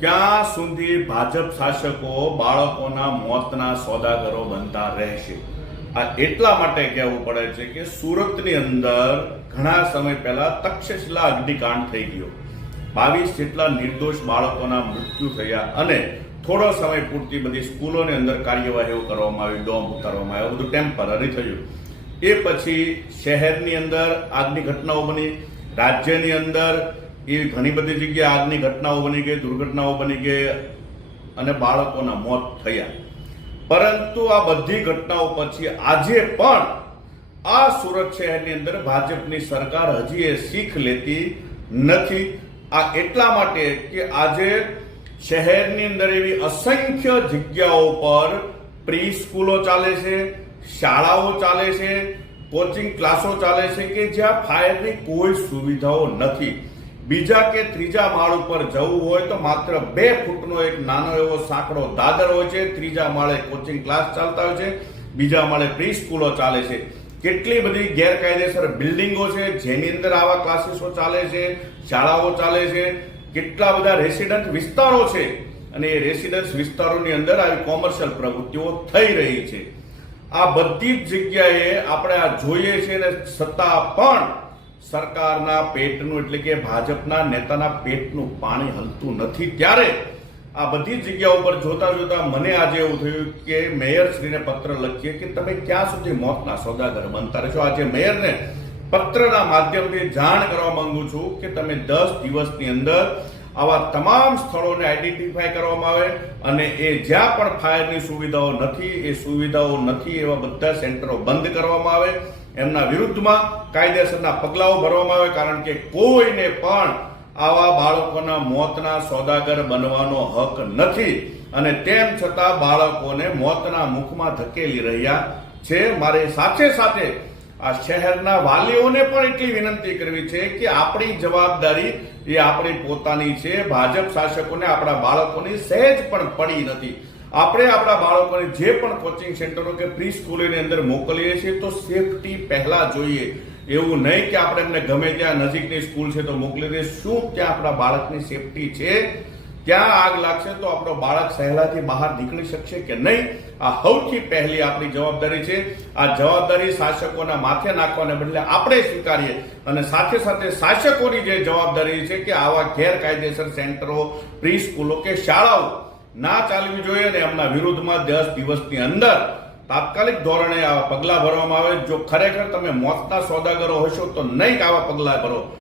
ક્યાં સુધી ભાજપ શાસકો બાળકોના મોતના સોદાગરો બનતા રહેશે? આ એટલા માટે કહેવું પડે છે કે સુરતની અંદર ઘણા સમય પહેલા તક્ષશિલા અગ્નિકાંડ થઈ ગયો. 22 જેટલા નિર્દોષ બાળકોના મૃત્યુ થયા અને થોડો સમય પૂરતી બધી સ્કૂલોની અંદર કાર્યવાહીઓ કરવામાં આવી, ડોમ ઉતારવામાં આવ્યો, બધું ટેમ્પરરી થયું. એ પછી શહેરની અંદર આગની ઘટનાઓ બની, રાજ્યની અંદર એવી ઘણી બધી જગ્યાએ આગની ઘટનાઓ બની ગઈ, દુર્ઘટનાઓ બની ગઈ અને બાળકોના મોત થયા. પરંતુ આ બધી ઘટનાઓ પછી આજે પણ આ સુરત શહેરની અંદર ભાજપની સરકાર હજી એ શીખ લેતી નથી. આ એટલા માટે કે આજે શહેરની અંદર એવી અસંખ્ય જગ્યાઓ પર પ્રી સ્કૂલો ચાલે છે, શાળાઓ ચાલે છે, કોચિંગ ક્લાસો ચાલે છે કે જ્યાં ફાયરની કોઈ સુવિધાઓ નથી. બીજા કે ત્રીજા માળ ઉપર જવું હોય તો માત્ર 2 ફૂટનો એક નાનો એવો સાંકડો દાદર હોય છે. ત્રીજા માળે કોચિંગ ક્લાસ ચાલતા હોય છે, બીજા માળે પ્રી સ્કૂલો ચાલે છે. કેટલી બધી ગેરકાયદેસર બિલ્ડિંગો છે જેની અંદર આવા ક્લાસીસો ચાલે છે, શાળાઓ ચાલે છે. કેટલા બધા રેસિડન્ટ વિસ્તારો છે અને એ રેસિડન્સ વિસ્તારોની અંદર આવી કોમર્શિયલ પ્રવૃત્તિઓ થઈ રહી છે. આ બધી જ જગ્યાએ આપણે આ જોઈએ છે અને છતાં પણ સરકારના પેટનું એટલે કે ભાજપના નેતાના પેટનું પાણી હલતું નથી. ત્યારે આ બધી જગ્યાઓ પર જોતા જોતા મને આજે એવું થયું કે મેયરશ્રીને પત્ર લખીએ કે તમે ક્યાં સુધી મોતના સોદાગર બનતા રહેશો. આજે મેયરને પત્રના માધ્યમથી જાણ કરવા માંગુ છું કે તમે 10 દિવસની અંદર આવા તમામ સ્થળોને આઈડેન્ટિફાય કરવામાં આવે અને એ જ્યાં પણ ફાયરની સુવિધાઓ નથી, એ સુવિધાઓ નથી એવા બધા સેન્ટરો બંધ કરવામાં આવે. એમના વિરુદ્ધમાં કાયદેસરના પગલાઓ ભરવામાં આવે, કારણ કે કોઈને પણ આવા બાળકોના મોતના સોદાગર બનવાનો હક નથી અને તેમ છતાં બાળકોને મોતના મુખમાં ધકેલી રહ્યા છે. મારે સાથે સાથે આ શહેરના વાલીઓને પણ એટલી વિનંતી કરવી છે કે આપણી જવાબદારી એ આપણી પોતાની છે. ભાજપ શાસકોને આપણા બાળકોની સહેજ પણ પડી નથી. આપણે આપણા બાળકોને જે પણ કોચિંગ સેન્ટરો કે પ્રી સ્કૂલોની અંદર મોકલીએ છીએ તો સેફટી પહેલા જોઈએ. એવું નહીં કે આપણે એમને ગમે ત્યાં નજીકની સ્કૂલ છે તો મોકલી દઈએ. શું ત્યાં આપણા બાળકની સેફટી છે? ત્યાં આગ લાગશે તો આપણો બાળક સહેલાથી બહાર નીકળી શકશે કે નહીં? આ સૌથી પહેલી આપણી જવાબદારી છે. આ જવાબદારી શાસકોના માથે નાખવાને બદલે આપણે સ્વીકારીએ અને સાથે સાથે શાસકોની જે જવાબદારી છે કે આવા ગેરકાયદેસર સેન્ટરો, પ્રી સ્કૂલો કે શાળાઓ ના ચાલવી જોઈએ અને એમના વિરુદ્ધમાં 10 દિવસની અંદર તાત્કાલિક ધોરણે આવા પગલા ભરવામાં આવે. જો ખરેખર તમે મોતના સોદાગરો હશો તો નહીં આવા પગલા ભરો.